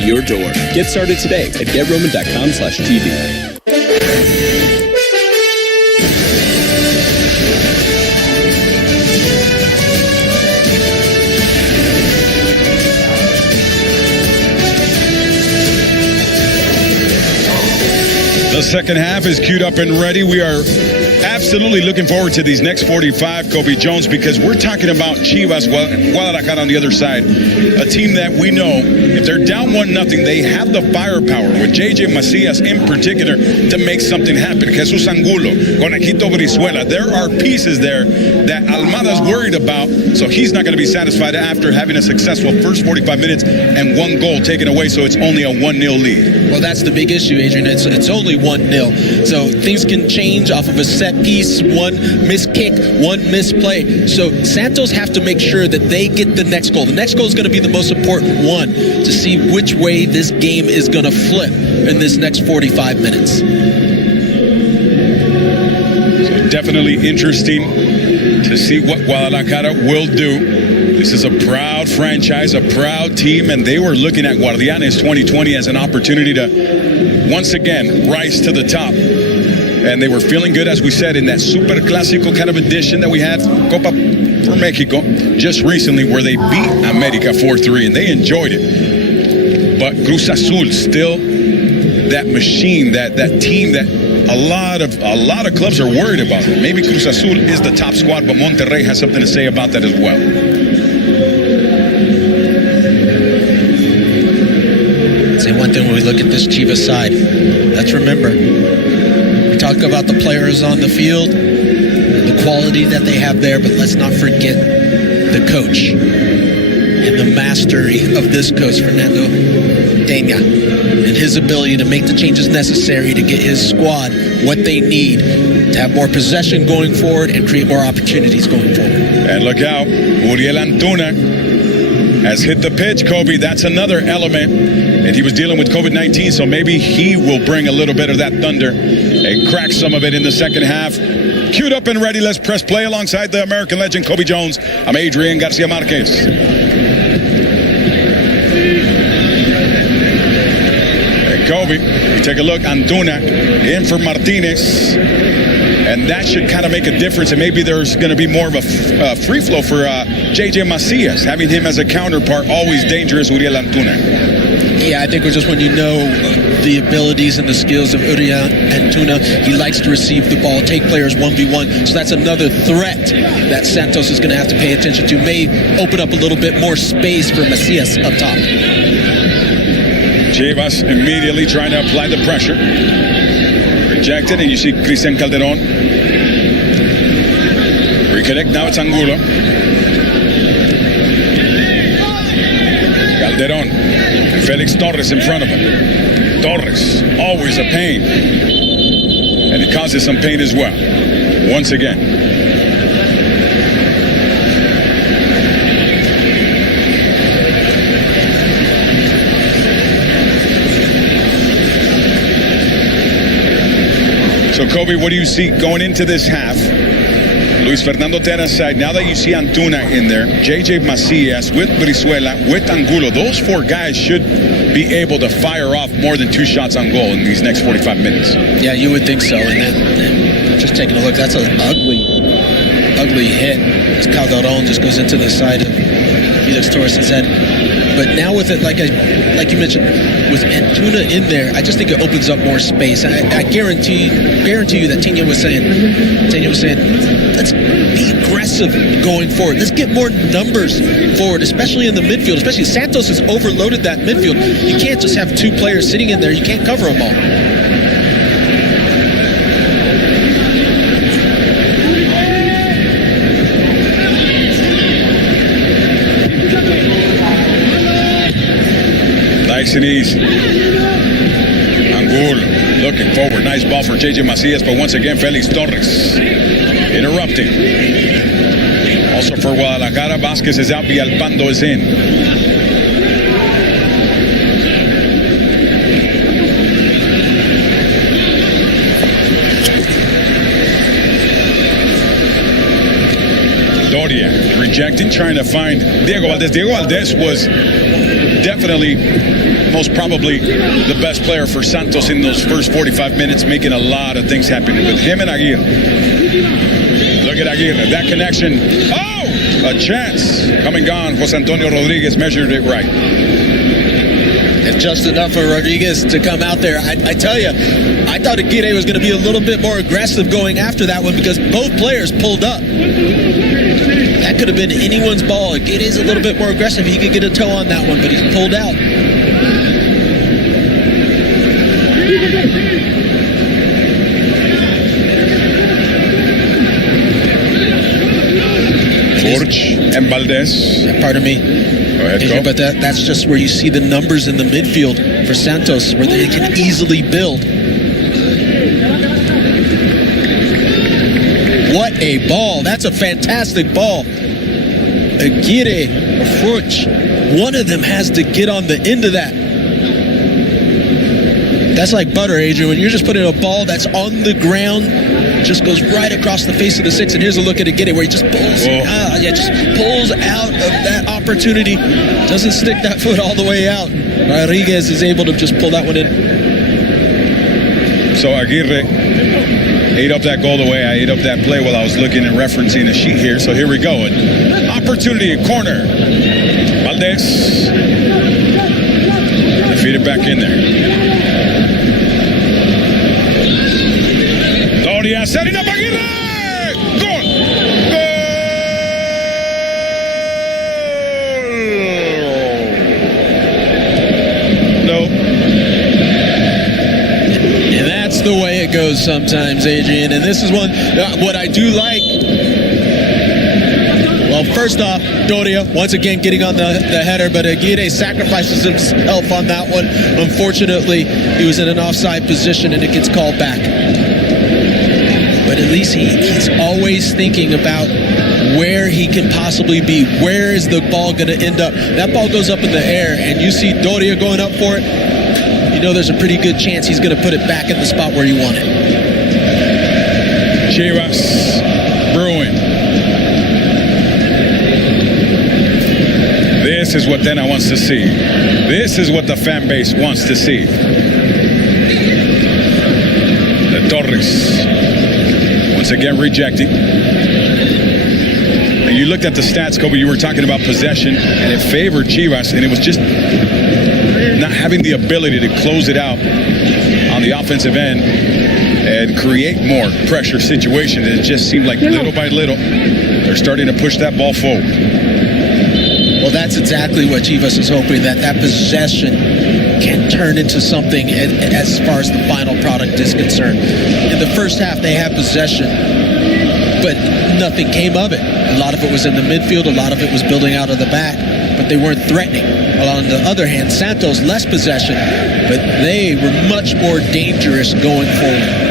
to your door. Get started today at GetRoman.com/TV. The second half is queued up and ready. We are absolutely looking forward to these next 45, Kobe Jones, because we're talking about Chivas Guadalajara on the other side, a team that we know if they're down 1-0, they have the firepower with J.J. Macías in particular to make something happen. Jesus Angulo, Conejito Brizuela, there are pieces there that Almada's worried about, so he's not going to be satisfied after having a successful first 45 minutes and 1 goal taken away, so it's only a 1-0 lead. Well, that's the big issue, Adrian. It's only 1-0, so things can change off of a set piece, 1 missed kick, 1 missed play. So Santos have to make sure that they get the next goal. The next goal is going to be the most important one to see which way this game is going to flip in this next 45 minutes. So definitely interesting to see what Guadalajara will do. This is a proud franchise, a proud team, and they were looking at Guardianes 2020 as an opportunity to once again rise to the top. And they were feeling good, as we said, in that Super Clásico kind of edition that we had Copa for Mexico just recently, where they beat América 4-3, and they enjoyed it. But Cruz Azul, still that machine, that team that a lot of clubs are worried about. Maybe Cruz Azul is the top squad, but Monterrey has something to say about that as well. Say one thing when we look at this Chivas side, let's remember, talk about the players on the field, the quality that they have there, but let's not forget the coach and the mastery of this coach, Fernando Peña, and his ability to make the changes necessary to get his squad what they need to have more possession going forward and create more opportunities going forward. And look out, Uriel Antuna has hit the pitch, Kobe. That's another element. And he was dealing with COVID-19, so maybe he will bring a little bit of that thunder and crack some of it in the second half. Queued up and ready. Let's press play alongside the American legend, Kobe Jones. I'm Adrian Garcia Marquez. And Kobe, you take a look. Antuna in for Martinez. And that should kind of make a difference. And maybe there's going to be more of a free flow for J.J. Macías. Having him as a counterpart, always dangerous, Uriel Antuna. Yeah, I think it's just when you know the abilities and the skills of Uriel Antuna, he likes to receive the ball, take players 1v1. So that's another threat that Santos is going to have to pay attention to. May open up a little bit more space for Macías up top. Chivas immediately trying to apply the pressure. Rejected, and you see Cristian Calderon. Reconnect, now it's Angulo. Calderon. Felix Torres in front of him. Torres, always a pain. And it causes some pain as well. Once again. So, Kobe, what do you see going into this half? Luis Fernando Tena's side, now that you see Antuna in there, J.J. Macías with Brizuela, with Angulo, those 4 guys should be able to fire off more than 2 shots on goal in these next 45 minutes. Yeah, you would think so. And just taking a look, that's an ugly hit. As Calderon just goes into the side of Felix Torres' head. But now with it, like you mentioned, with Antuna in there, I just think it opens up more space. I guarantee you that Tena was saying, let's be aggressive going forward. Let's get more numbers forward, especially in the midfield. Especially Santos has overloaded that midfield. You can't just have 2 players sitting in there. You can't cover them all. Nice and easy. Angulo looking forward. Nice ball for J.J. Macías, but once again, Felix Torres interrupting. Also for Guadalajara, Vázquez is out, Villalpando is in. Doria rejecting, trying to find Diego Valdez. Diego Valdez was definitely, most probably, the best player for Santos in those first 45 minutes, making a lot of things happen with him and Aguirre. Look at Aguirre, that connection. Oh, a chance. Come and gone. Jose Antonio Rodriguez measured it right. And just enough for Rodriguez to come out there. I tell you, I thought Aguirre was going to be a little bit more aggressive going after that one because both players pulled up. That could have been anyone's ball. Aguirre's a little bit more aggressive. He could get a toe on that one, but he's pulled out. Forge and Valdez. Pardon me. Go ahead, go. But that's just where you see the numbers in the midfield for Santos, where they can easily build. What a ball. That's a fantastic ball. Aguirre or Forge, one of them has to get on the end of that. That's like butter, Adrian. When you're just putting a ball that's on the ground, just goes right across the face of the six. And here's a look at Aguirre where he just pulls, just pulls out of that opportunity. Doesn't stick that foot all the way out. Rodriguez is able to just pull that one in. So Aguirre ate up that goal the way I ate up that play while I was looking and referencing a sheet here. So here we go. An opportunity, a corner. Valdez. Feed it back in there. Doria setting up Aguirre. Goal. Goal. No. And that's the way it goes sometimes, Adrian. And this is what I do like. Well, first off, Doria, once again, getting on the header, but Aguirre sacrifices himself on that one. Unfortunately, he was in an offside position and it gets called back. But at least he's always thinking about where he can possibly be. Where is the ball going to end up? That ball goes up in the air, and you see Doria going up for it. You know there's a pretty good chance he's going to put it back in the spot where you want it. Chivas brewing. This is what Tena wants to see. This is what the fan base wants to see. The Torres once again rejecting. And you looked at the stats, Kobe, you were talking about possession, and it favored Chivas, and it was just not having the ability to close it out on the offensive end and create more pressure situations. It just seemed like little by little, they're starting to push that ball forward. Well, that's exactly what Chivas is hoping, that possession can turn into something as far as the final product is concerned. In the first half, they had possession, but nothing came of it. A lot of it was in the midfield, a lot of it was building out of the back, but they weren't threatening. While on the other hand, Santos, less possession, but they were much more dangerous going forward.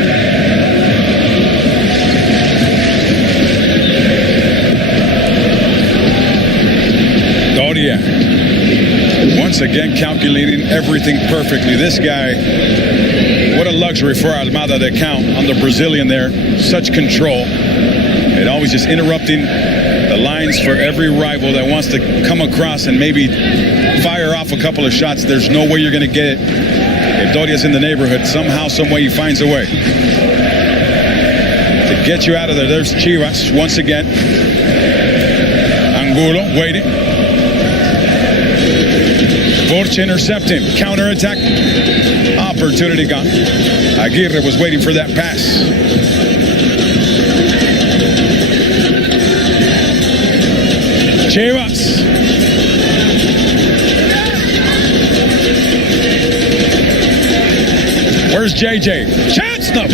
Once again, calculating everything perfectly. This guy, what a luxury for Almada to count on the Brazilian there. Such control. And always just interrupting the lines for every rival that wants to come across and maybe fire off a couple of shots. There's no way you're going to get it. If Doria's in the neighborhood, somehow, some way he finds a way to get you out of there. There's Chivas once again. Angulo waiting. Forge intercept him. Counter-attack. Opportunity gone. Aguirre was waiting for that pass. Chivas. Where's JJ? Chance, no.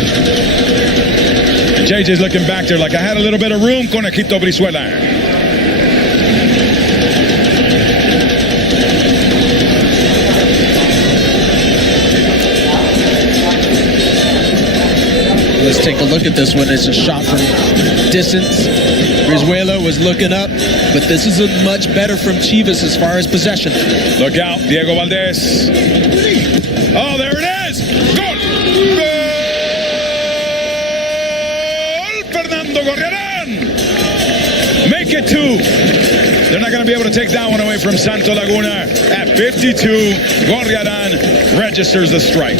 JJ's looking back there like I had a little bit of room. Conejito Brizuela. Let's take a look at this one. It's a shot from distance. Brizuela was looking up, but this is a much better from Chivas as far as possession. Look out, Diego Valdez. Oh, there it is. Goal. Goal. Fernando Gorriarán might get two. They're not going to be able to take that one away from Santos Laguna. At 52, Gorriarán registers the strike.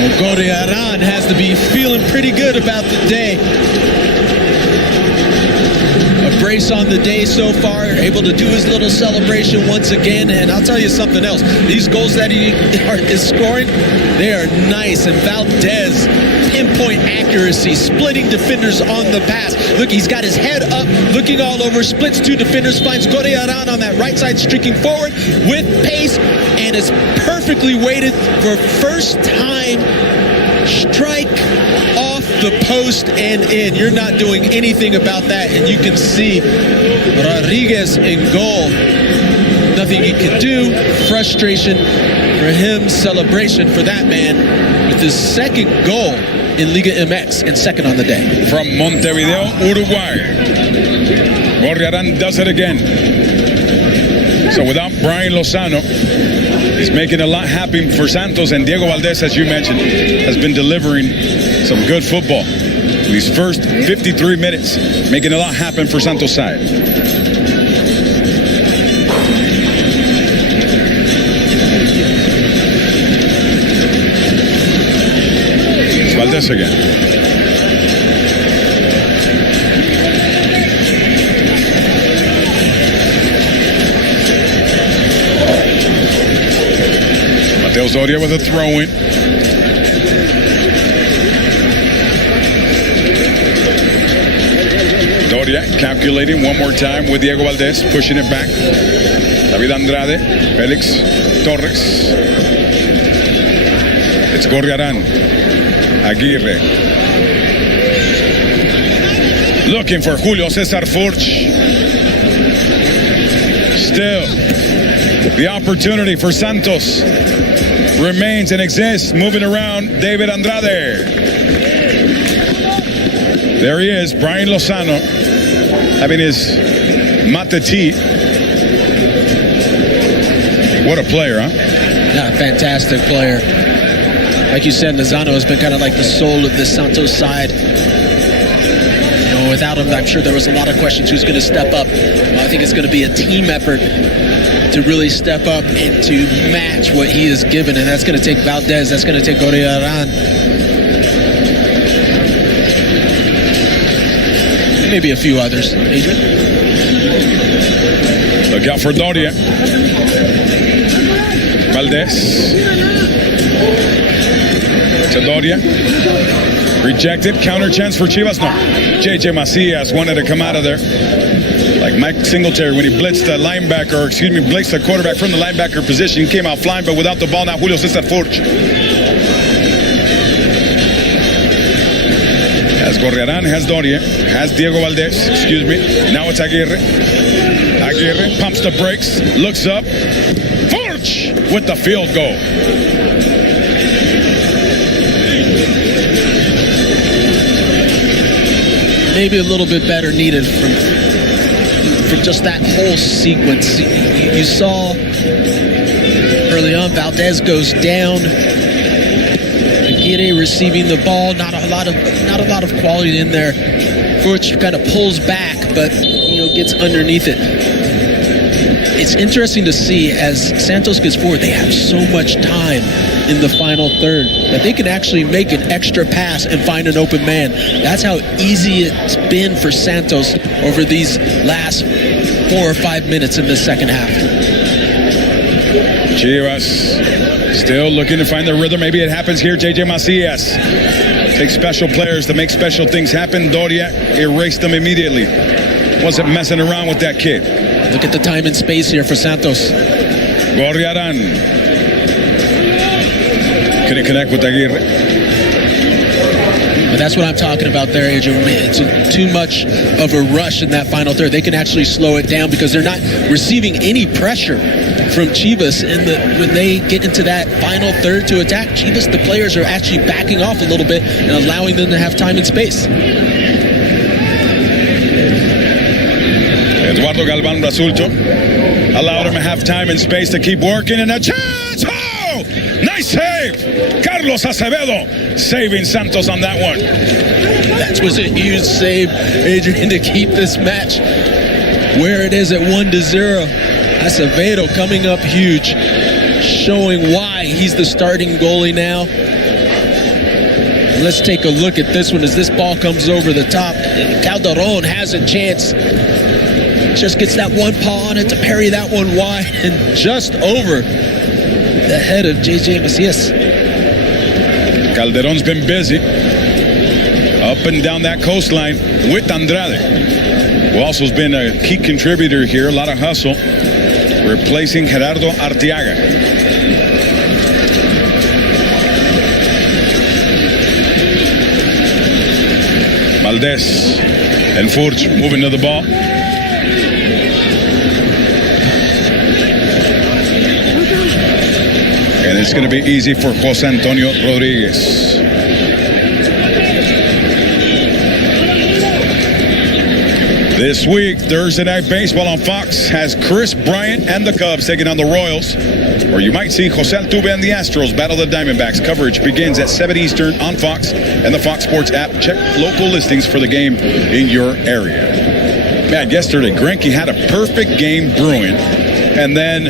Well, Gorriarán has to be feeling pretty good about the day. A brace on the day so far, able to do his little celebration once again. And I'll tell you something else. These goals that he is scoring, they are nice. And Valdez, pinpoint accuracy, splitting defenders on the pass. Look, he's got his head up, looking all over, splits two defenders, finds Gorriarán on that right side, streaking forward with pace, and is perfectly weighted for first time strike off the post and in. You're not doing anything about that, and you can see Rodriguez in goal. Nothing he can do. Frustration for him, celebration for that man with his second goal in Liga MX and second on the day. From Montevideo, Uruguay, Gorriarán does it again. So without Brian Lozano, he's making a lot happen for Santos, and Diego Valdez, as you mentioned, has been delivering some good football. These first 53 minutes, making a lot happen for Santos' side. It's Valdez again. Doria with a throw-in. Doria calculating one more time with Diego Valdez, pushing it back. David Andrade, Felix Torres. It's Gorriarán. Aguirre. Looking for Julio Cesar Furch. Still, the opportunity for Santos remains and exists. Moving around, David Andrade. There he is, Brian Lozano, having his mate tea. What a player, huh? Yeah, fantastic player. Like you said, Lozano has been kind of like the soul of the Santos side. You know, without him, I'm sure there was a lot of questions who's going to step up. Well, I think it's going to be a team effort to really step up and to match what he is given, and that's going to take Valdez, that's going to take Gorriarán. Maybe a few others. Adrian? Look out for Doria. Valdez. To Doria. Rejected. Counter chance for Chivas. No. JJ Macias wanted to come out of there. Like Mike Singletary when he blitzed the linebacker, or excuse me, blitzed the quarterback from the linebacker position. He came out flying, but without the ball. Now Julio Cesar Furch. Has Gorriarán, has Doria, has Diego Valdez, excuse me. Now it's Aguirre. Aguirre pumps the brakes, looks up. Furch with the field goal. Maybe a little bit better needed from just that whole sequence. You saw early on, Valdez goes down. Aguirre receiving the ball, not a lot of quality in there. Furch kind of pulls back, but gets underneath it. It's interesting to see as Santos gets forward, they have so much time in the final third that they can actually make an extra pass and find an open man. That's how easy it's been for Santos over these last 4 or 5 minutes in the second half. Chivas still looking to find the rhythm. Maybe it happens here. JJ Macias takes special players to make special things happen. Doria erased them immediately. Wasn't messing around with that kid. Look at the time and space here for Santos. Gorriarán couldn't connect with Aguirre. But that's what I'm talking about there, Adrian. It's too much of a rush in that final third. They can actually slow it down because they're not receiving any pressure from Chivas when they get into that final third to attack. Chivas, the players are actually backing off a little bit and allowing them to have time and space. Eduardo Galván Brasulto allowed him to have time and space to keep working, and a chance! Oh! Nice save! Carlos Acevedo saving Santos on that one. That was a huge save, Adrian, to keep this match where it is at 1-0. Acevedo coming up huge, showing why he's the starting goalie now. Let's take a look at this one as this ball comes over the top. Calderon has a chance. Just gets that one paw on it to parry that one wide and just over the head of J.J. Macias. Calderon's been busy up and down that coastline with Andrade, who also has been a key contributor here. A lot of hustle, replacing Gerardo Arteaga. Valdez and Forge moving to the ball. And it's going to be easy for Jose Antonio Rodriguez. This week, Thursday Night Baseball on Fox has Chris Bryant and the Cubs taking on the Royals. Or you might see Jose Altuve and the Astros battle the Diamondbacks. Coverage begins at 7 Eastern on Fox and the Fox Sports app. Check local listings for the game in your area. Man, yesterday, Greinke had a perfect game brewing. And then,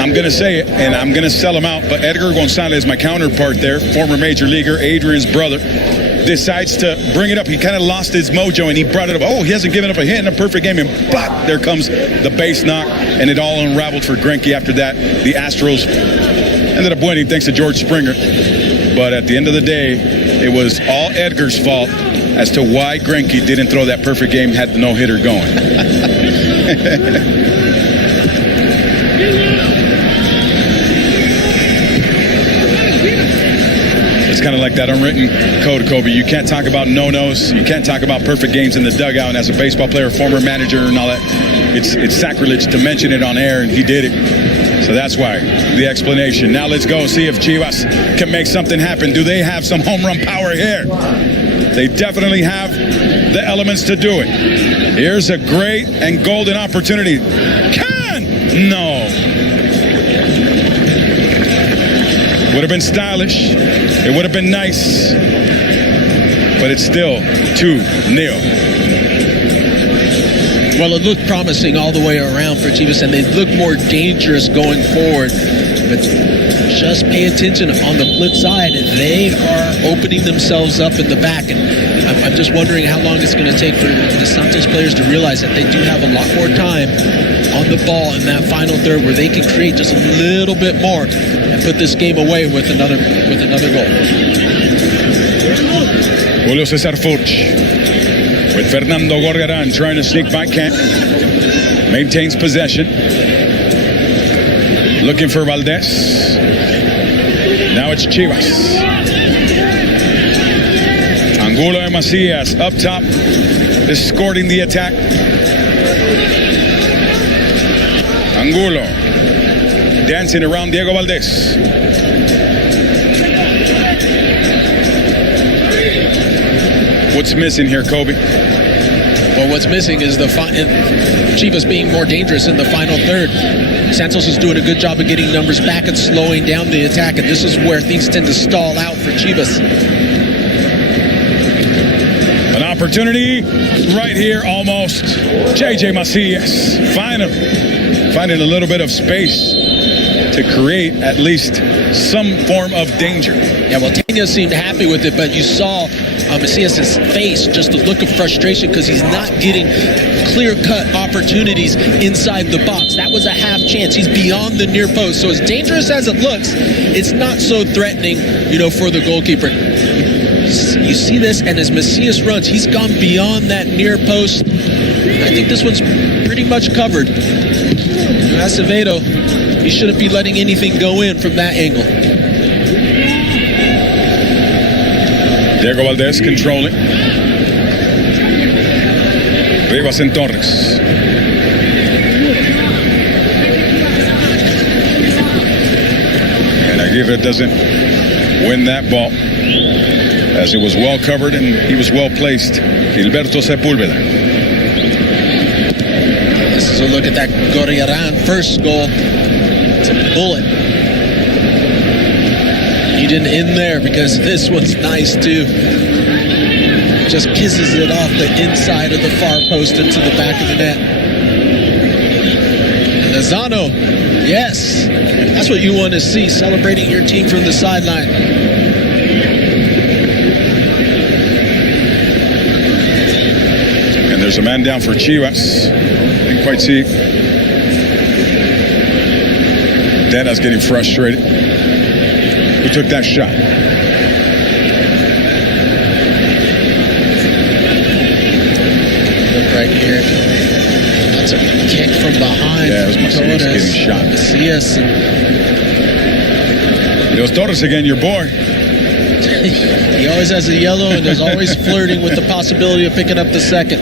I'm going to say it, and I'm going to sell him out, but Edgar Gonzalez, my counterpart there, former major leaguer, Adrian's brother, decides to bring it up. He kind of lost his mojo, and he brought it up. Oh, he hasn't given up a hit in a perfect game, and blah, there comes the base knock, and it all unraveled for Greinke after that. The Astros ended up winning thanks to George Springer. But at the end of the day, it was all Edgar's fault as to why Greinke didn't throw that perfect game, had the no-hitter going. It's kind of like that unwritten code, Kobe. You can't talk about no-nos. You can't talk about perfect games in the dugout. And as a baseball player, former manager and all that, it's sacrilege to mention it on air, and he did it. So that's why the explanation. Now let's go see if Chivas can make something happen. Do they have some home run power here? They definitely have the elements to do it. Here's a great and golden opportunity. No. Would have been stylish. It would have been nice. But it's still 2-0. Well, it looked promising all the way around for Chivas, and they look more dangerous going forward. But just pay attention on the flip side. They are opening themselves up in the back. And I'm just wondering how long it's going to take for the Santos players to realize that they do have a lot more time on the ball in that final third where they can create just a little bit more and put this game away with another goal. Julio Cesar Furch with Fernando Gorgaran trying to sneak by Kent. Maintains possession. Looking for Valdez. Now it's Chivas. Angulo and Macias up top, escorting the attack. Angulo dancing around Diego Valdez. What's missing here, Kobe? Well, what's missing is Chivas being more dangerous in the final third. Santos is doing a good job of getting numbers back and slowing down the attack, and this is where things tend to stall out for Chivas. An opportunity right here, almost. J.J. Macias finding a little bit of space to create at least some form of danger. Yeah, well, Tena seemed happy with it, but you saw Macias' face, just a look of frustration because he's not getting clear-cut opportunities inside the box. That was a half chance. He's beyond the near post. So as dangerous as it looks, it's not so threatening, for the goalkeeper. You see this, and as Macias runs, he's gone beyond that near post. I think this one's pretty much covered. Acevedo, he shouldn't be letting anything go in from that angle. Diego Valdez controlling. Rivas and Torres. And Aguirre doesn't win that ball, as it was well covered and he was well placed. Gilberto Sepúlveda. This is a look at that Gorriarán first goal. It's a bullet. He didn't end there because this one's nice too. Just kisses it off the inside of the far post into the back of the net. And Lozano, yes, that's what you want to see, celebrating your team from the sideline. And there's a man down for Chivas. Didn't quite see. Dana's getting frustrated. Who took that shot? Look right here. That's a kick from behind. Yeah, it was Macias getting shot. Macias. It was Torres again, your boy. He always has a yellow and is always flirting with the possibility of picking up the second.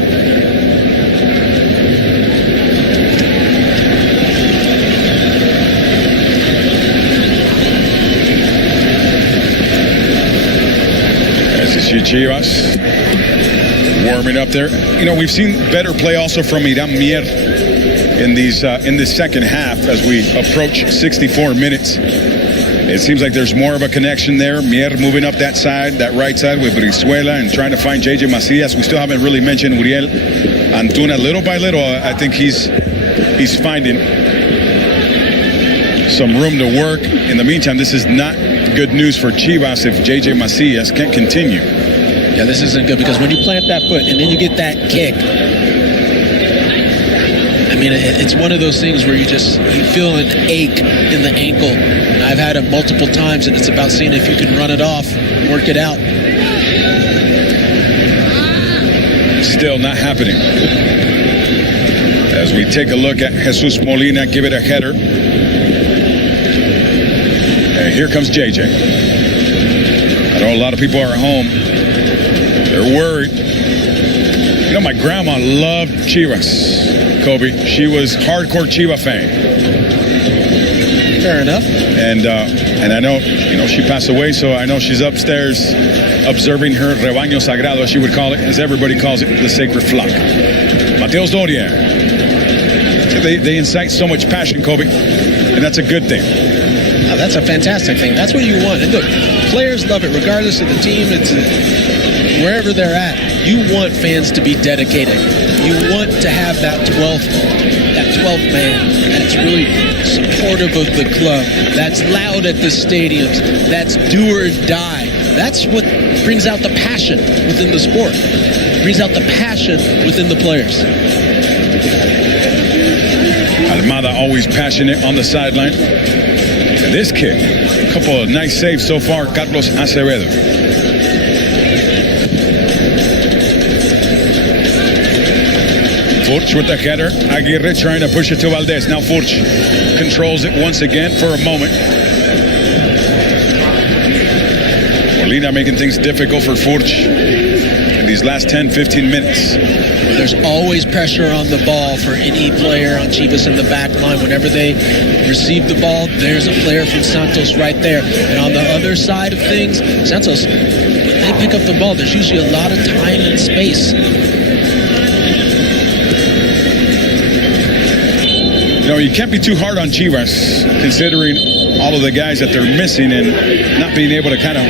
Chivas warming up there. You know, we've seen better play also from Iram Mier in this second half as we approach 64 minutes. It seems like there's more of a connection there. Mier moving up that side, that right side with Brizuela and trying to find JJ Macias. We still haven't really mentioned Uriel Antuna. Little by little, I think he's finding some room to work. In the meantime, this is not good news for Chivas if JJ Macias can't continue. Yeah, this isn't good because when you plant that foot and then you get that kick, I mean, it's one of those things where you feel an ache in the ankle. And I've had it multiple times, and it's about seeing if you can run it off, work it out. Still not happening. As we take a look at Jesus Molina, give it a header. And here comes JJ. I know a lot of people are at home. They're worried. You know, my grandma loved Chivas, Kobe. She was hardcore Chiva fan. Fair enough. And I know, she passed away, so I know she's upstairs observing her rebaño sagrado, as she would call it, as everybody calls it, the sacred flock. Mateos Doria. They incite so much passion, Kobe, and that's a good thing. Oh, that's a fantastic thing. That's what you want. And look, players love it, regardless of the team. It's wherever they're at. You want fans to be dedicated. You want to have that 12th man that's really supportive of the club, that's loud at the stadiums, that's do or die. That's what brings out the passion within the sport. Brings out the passion within the players. Almada always passionate on the sideline. And this kick, a couple of nice saves so far, Carlos Acevedo. Furch with the header. Aguirre trying to push it to Valdez. Now Furch controls it once again for a moment. Molina making things difficult for Furch in these last 10-15 minutes. There's always pressure on the ball for any player on Chivas in the back line. Whenever they receive the ball, there's a player from Santos right there. And on the other side of things, Santos, when they pick up the ball, there's usually a lot of time and space. You can't be too hard on Chivas, considering all of the guys that they're missing and not being able to kind of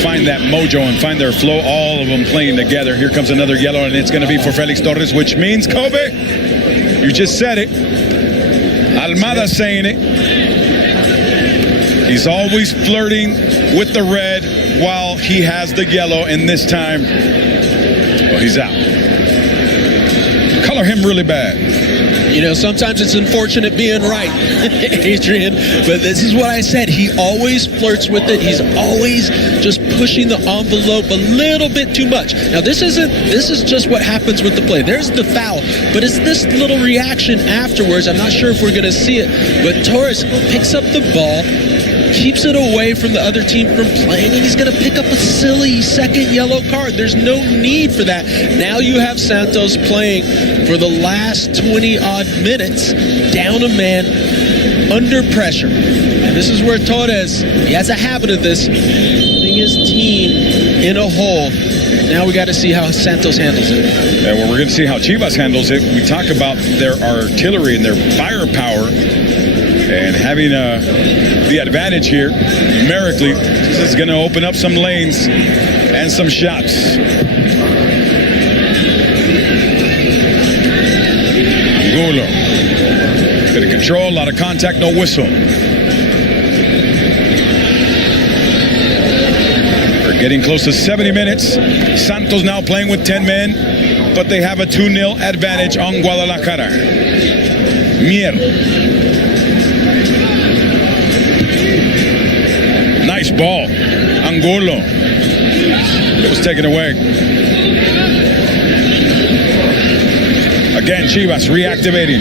find that mojo and find their flow, all of them playing together. Here comes another yellow, and it's going to be for Felix Torres, which means, Kobe, you just said it. Almada saying it. He's always flirting with the red while he has the yellow, and this time, well, he's out. Color him really bad. Sometimes it's unfortunate being right, Adrian, but this is what I said. He always flirts with it. He's always just pushing the envelope a little bit too much. Now, this is just what happens with the play. There's the foul, but it's this little reaction afterwards. I'm not sure if we're going to see it, but Torres picks up the ball, keeps it away from the other team from playing, and he's going to pick up a silly second yellow card. There's no need for that. Now you have Santos playing for the last 20-odd minutes, down a man, under pressure. And this is where Torres, he has a habit of this, putting his team in a hole. Now we got to see how Santos handles it. Yeah, well, we're going to see how Chivas handles it. We talk about their artillery and their firepower. And having the advantage here, numerically, this is going to open up some lanes and some shots. Angulo. Bit of control, a lot of contact, no whistle. We're getting close to 70 minutes. Santos now playing with 10 men, but they have a 2-0 advantage on Guadalajara. Mier. Nice ball. Angulo. It was taken away. Again, Chivas reactivating.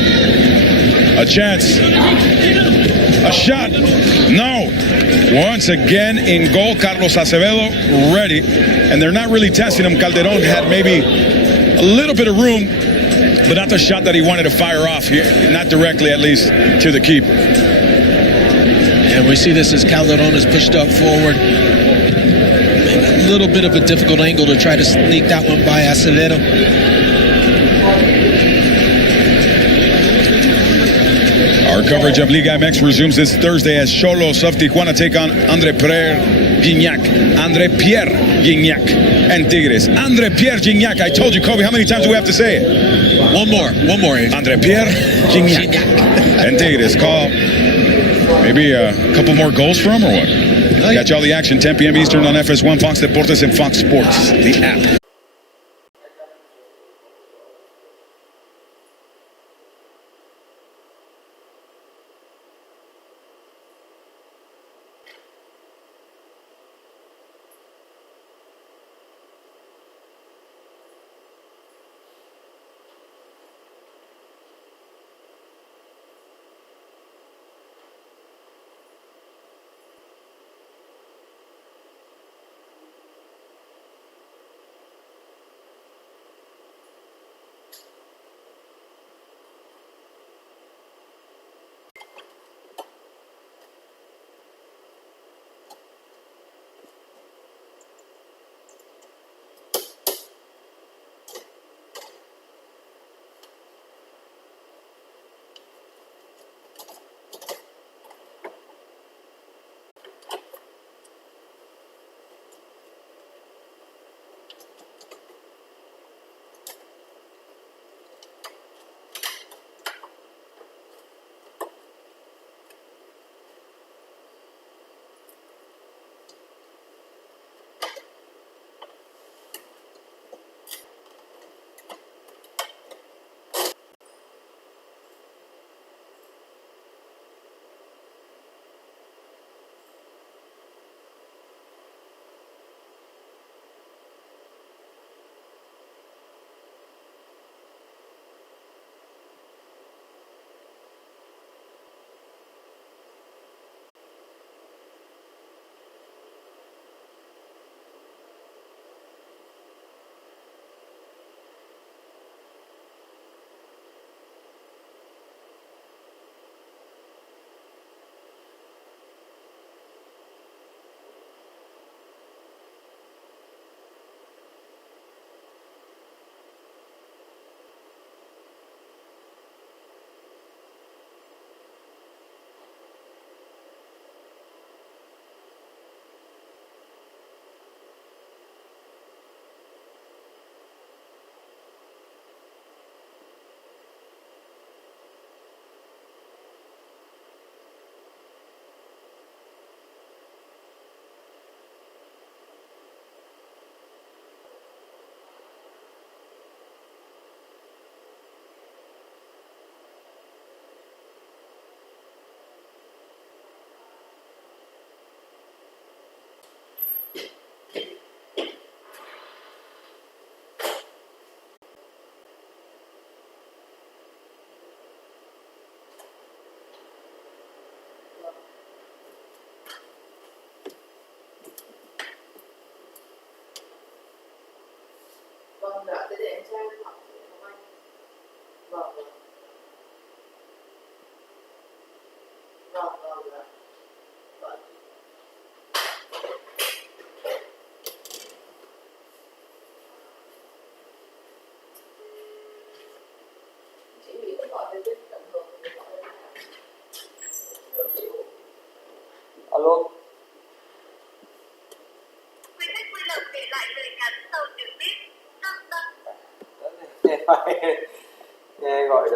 A chance. A shot. No. Once again in goal, Carlos Acevedo ready. And they're not really testing him. Calderon had maybe a little bit of room, but not the shot that he wanted to fire off here. Not directly, at least, to the keep. And we see this as Calderon is pushed up forward. A little bit of a difficult angle to try to sneak that one by Acevedo. Our coverage of Liga MX resumes this Thursday as Xolos of Tijuana take on André Pierre Gignac. And Tigres. André Pierre Gignac. I told you, Kobe, how many times do we have to say it? One more. André Pierre Gignac. And Tigres. Call maybe a couple more goals for him or what? Catch all the action 10 p.m. Eastern on FS1, Fox Deportes, and Fox Sports, the app.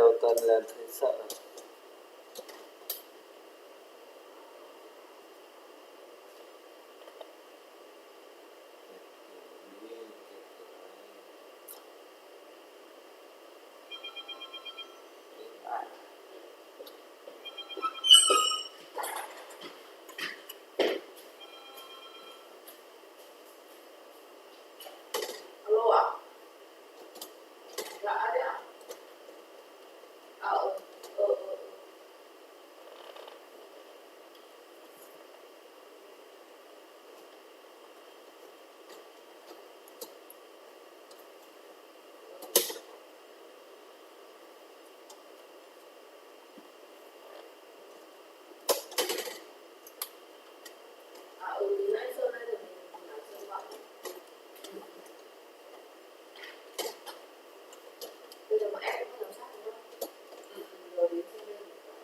đầu tuần là thấy sợ. Alo ạ? Dạ đấy ạ? Ừ. Thì nãy Sơn đây rồi mình nói Sơn gọi. Bây giờ mà em cũng giám sát đúng không? Rồi đến Sơn đây mình gọi.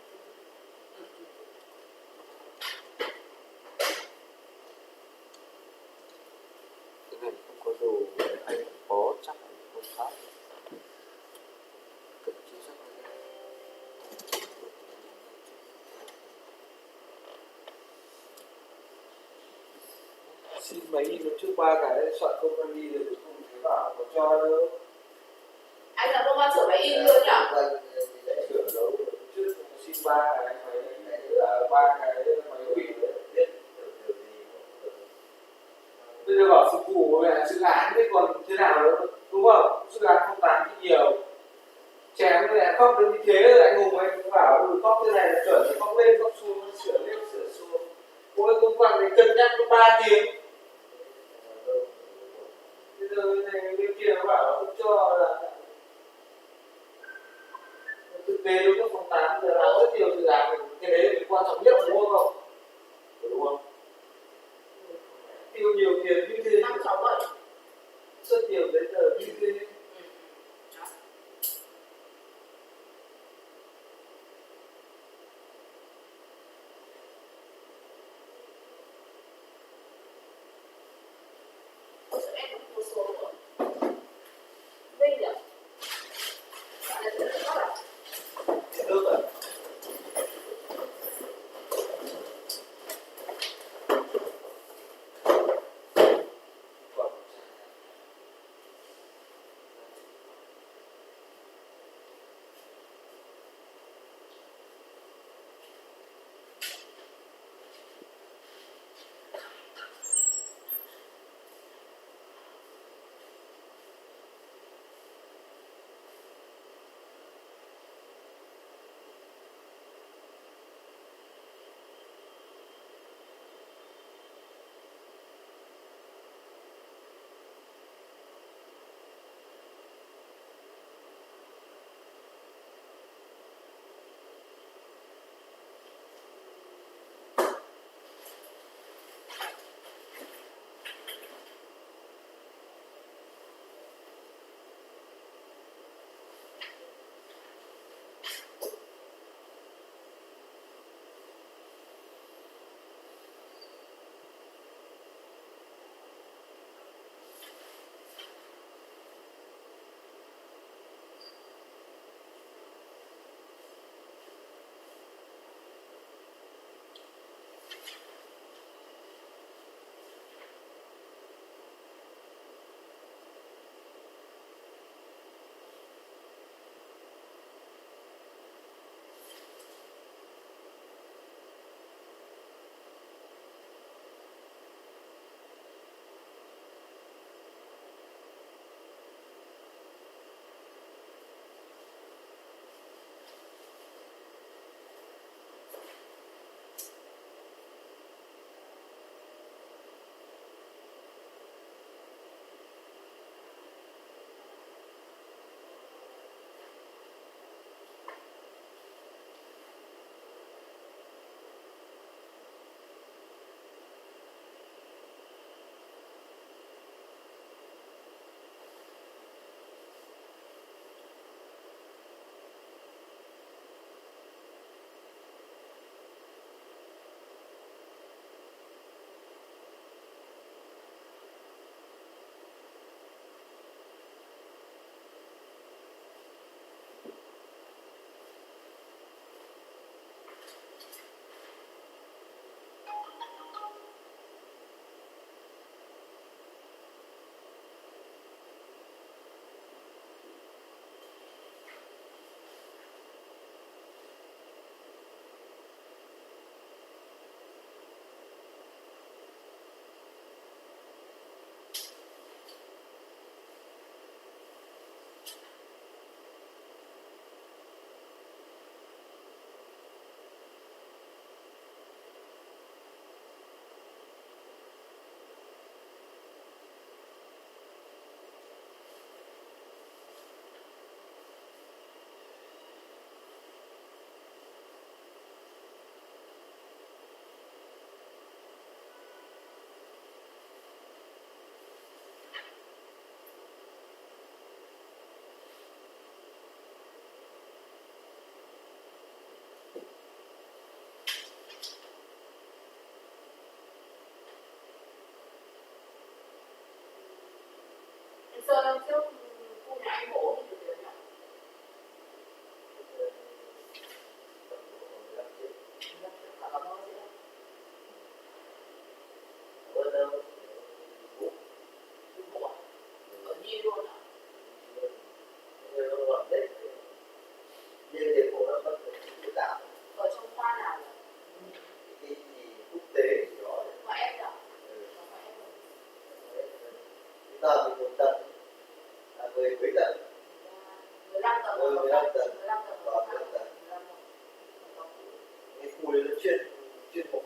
Cái này không có đồ, anh có chắc là không khác. Cận chính xác là xin mấy in trước 3 cái soạn công văn đi rồi không thấy bảo có cho đâu. Anh là công an sửa máy in luôn nhỉ? Để sửa đâu trước xin 3 cái máy là 3 cái máy hủy biết điều gì. Bây giờ bảo phục vụ về dự án thì còn thế nào nữa đúng không? Dự án không tán thì nhiều. Chém lại khóc đến như thế rồi anh Hùng anh bảo khóc thế này là chuẩn thì khóc lên khóc xuống sửa lên sửa xuống. Mỗi công văn này cân nhắc có 3 tiếng. Bây giờ bên kia nó bảo nó không cho là thực tế đúng là phòng 8 giờ làm rất nhiều dự án, cái đấy là quan trọng nhất đúng không? Đúng không? Tiêu nhiều tiền như thế 567 rất nhiều giấy tờ như thế. em có một số rồi. Vinh nhỉ? Bạn này sẽ bắt à? Nước à? bộ nó vẫn phải tạo ở trong khoa nào nhỉ? cái gì quốc tế thì đó Khoa F nhỉ? Khoa F. chúng ta bị một tầng là 10 mấy tầng 15 tầng. 15 tầng 15 tầng. còn 15 tầng 15 tầng. cái khu đấy nó chuyên mục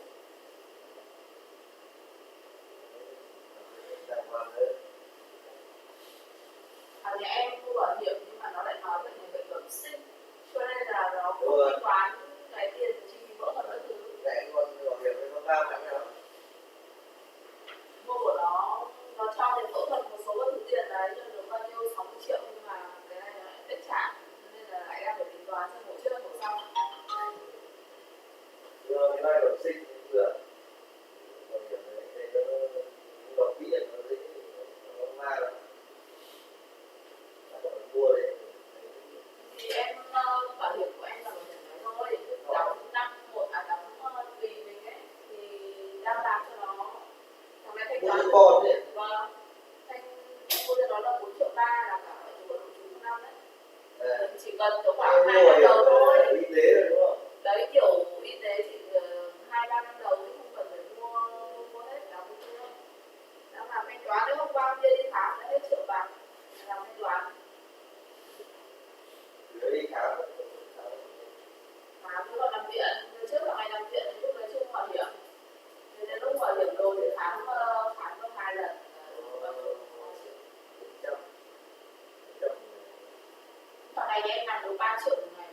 đàng hoàng hơn. Nhà em mua bảo hiểm nhưng mà nó lại nói bệnh này bệnh bẩm sinh, cho nên là nó Đúng không rồi. thanh toán cái tiền chi phí phẫu thuật các thứ. Mẹ con bảo hiểm nó cao lắm đó. Mua của nó cho tiền phẫu thuật một số các thứ tiền đấy, nhưng được bao nhiêu 60 triệu, nhưng mà cái này nó lại hết trả, cho nên là lại đang phải tính toán xem mổ trước hay mổ sau. Cái này bẩm sinh vừa bảo hiểm này thì nó đọc kỹ nó dễ nó ma lắm. Còn mua đấy Thì em bảo hiểm của em là bảo hiểm đấy thôi, đóng năm một đóng tùy mình ấy, thì đang làm cho nó thằng này thanh mua toán cho con đấy. vâng, mua cho nó là 4,3 triệu là cả bảo hiểm của đồng chú năm đấy. Chỉ cần có khoảng 2 năm đầu thôi. Y tế rồi đúng không? Đấy, kiểu y tế chỉ 2-3 năm đầu chứ không cần phải mua hết, đóng chưa. Đang làm thanh toán, nếu hôm qua kia đi khám đã hết triệu bạc, làm thanh toán. Đi khám Khám chứ còn nằm viện, trước là ngày nằm viện thì lúc đấy chưa bảo hiểm. Thế đến lúc bảo hiểm rồi thì khám có 2 lần. Thằng này thì em làm được 3 triệu một ngày.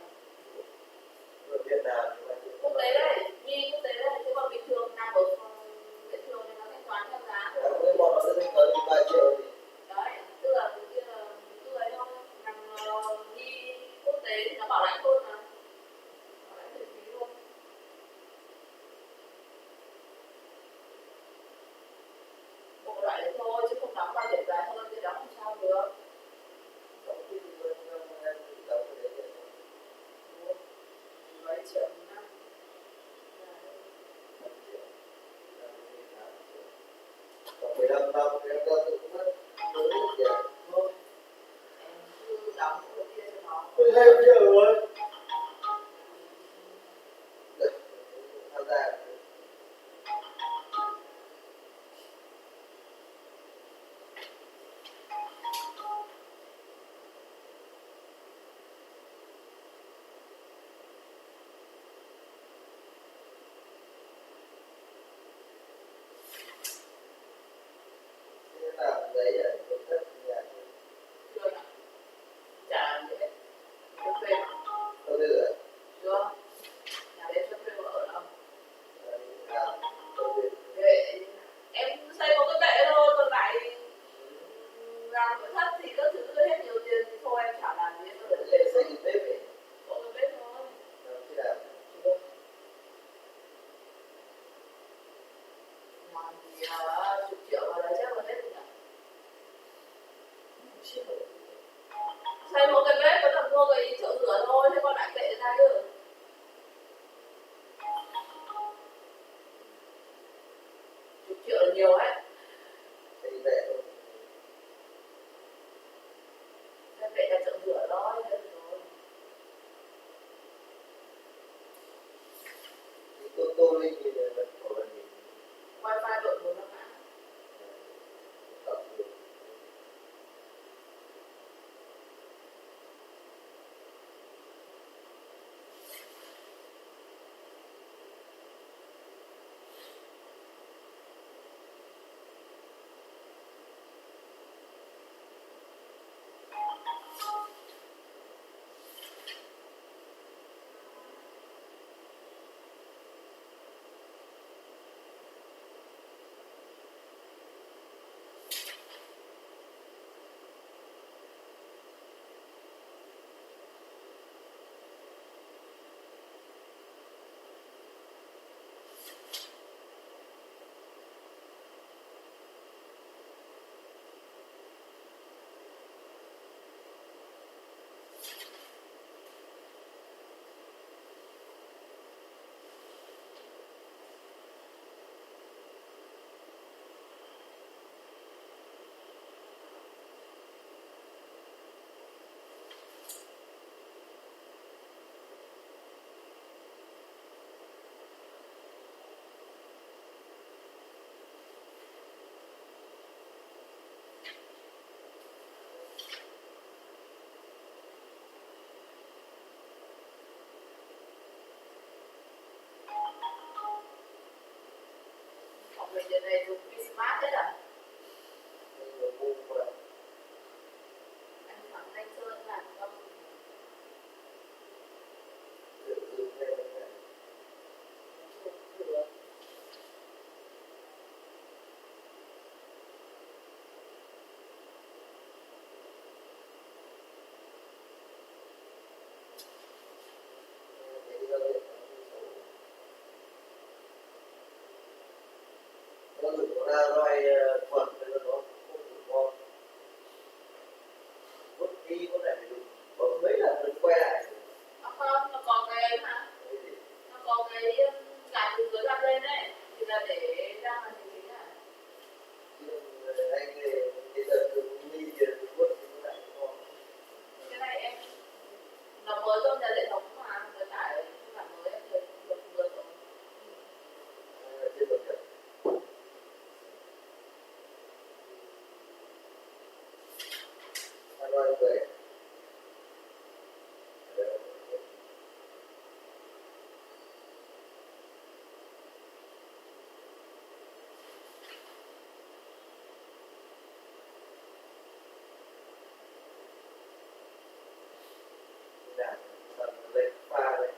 ở Việt Nam Quốc tế đấy, nhi quốc tế đấy, chứ còn bình thường nằm ở viện thường thì nó thanh toán theo giá thôi. cái bọn nó sẽ thanh toán 3 triệu thì Đấy, tức là cứ ấy thôi, nằm nhi quốc tế thì nó bảo lãnh luôn mà, bảo lãnh miễn phí luôn. Một loại đấy thôi chứ không đóng bảo hiểm dài hơn thì đóng làm sao được. Mấy triệu một năm. còn 15 năm thì em ra tự mất mới được tiền thôi. Em cứ đóng một kia cho nó. 12 triệu rồi. Được, tham gia. Làm giấy ở công thất nhà Chưa nhỉ? Chả làm gì hết. Cho thuê mà. có được rồi. Chưa. Nhà đấy cho thuê ở đâu. Làm có được. Để em xây một cái bệ thôi, còn lại làm nội thất thì các thứ hết nhiều tiền thì thôi em chả làm gì hết rồi. Để xây cái bếp ấy. Có cái bếp thôi. Làm thế nào? Chưa. Làm thì chục triệu vào đấy chắc là hết rồi nhỉ? Xây một cái bếp có tầm mua cái chậu rửa thôi, thế còn lại kệ ra chứ. Chục triệu là nhiều ấy. Xây rẻ thôi. Thế kệ là chậu rửa thôi, thế rồi. Thì tô lên thì là có là gì? Wifi đội 1 năm mã. Tập được. người giờ này dùng Smart hết à? Anh Thắng Thanh Sơn làm không? Được. Nó gửi nó ra loài thuần nên là nó không đủ ngon. Vứt đi có thể dùng bấm mấy lần mình quay lại. Không, nó có cái mà nó có cái gạt từ dưới gạt lên đấy thì là để ra màn hình chính à. Anh bây giờ từ mi tiền từ vứt thì nó lại ngon. Cái này em nó mới trong nhà hệ thống mà người tải bản mới em thấy được rồi. Chưa được được. Anh ơi về. Lên pha lên.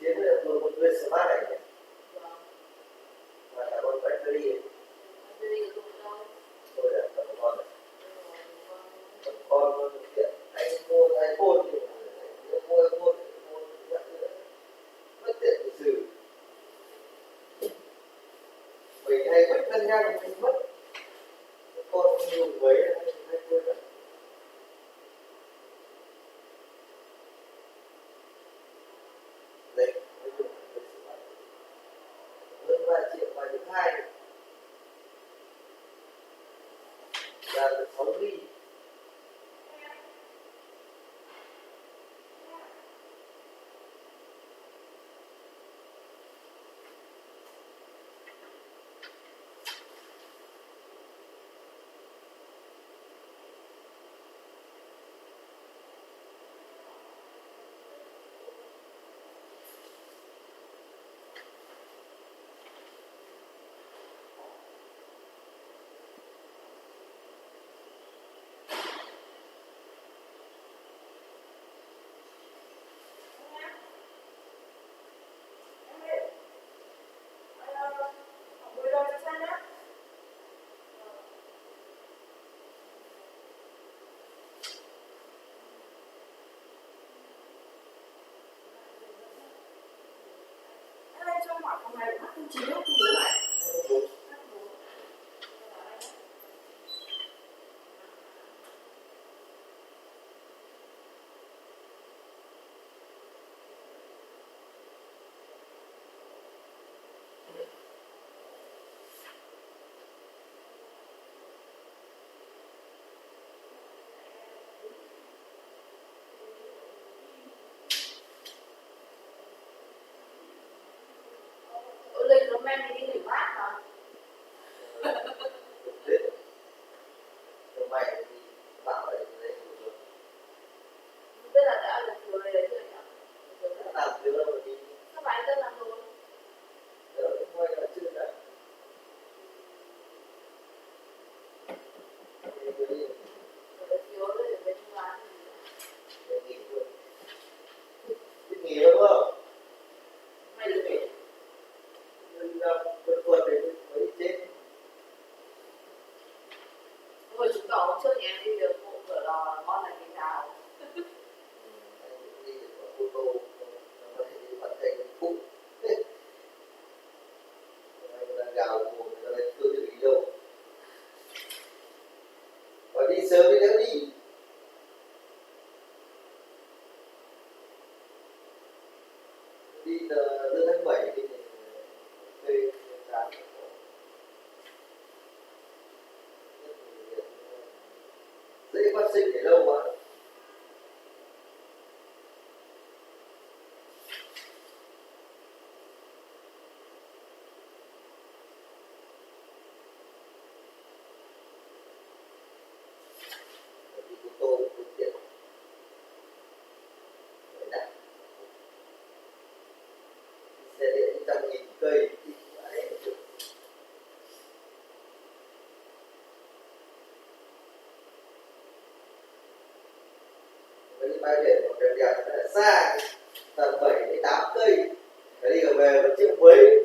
Chiến là một người smart này nhỉ? Vâng. Và cả con battery ấy. Battery dùng đâu? Tôi đã cầm con này. Cầm con tiện. Anh mua iPhone thì nếu mua iPhone thì mua dạng như là bất tiện thực sự. Mình hay vứt ngân nhanh mình mất. Con dùng mấy là hay quên mất. Đây, hơn 3 triệu và được 2 ra được 6 ly. Trong khoảng phòng này của H9 không đúng lại. hôm nay mình đi nghỉ mát mà. Hôm nay thì bão này đấy Không biết là đã được chiều này đấy chưa nhỉ? làm từ lâu rồi đi. Các bạn đã làm rồi. Hôm nay là chưa đã. Rồi chiều đấy để về trung án. Để nghỉ luôn. Thích nghỉ đúng không? Mày được nghỉ. Mình vẫn còn để mới chết. Hồi chúng tỏ hôm trước nhà em đi được vụ cửa lò ngon là cái nào. Anh đi được vào ô tô, nó có thể đi hoàn thành một phút. Anh đang gào mồm, nó lại chưa được đi đâu. Và đi sớm đi đéo đi. Đi từ tháng 7 thì thuê tám dễ phát sinh để lâu quá. Đi ô tô phương tiện phải đặt xe điện 100.000 cây thì đấy. Với những bãi biển đẹp đẹp nó là xa tầm 7 đến 8 cây, phải đi ở về vẫn chịu mấy.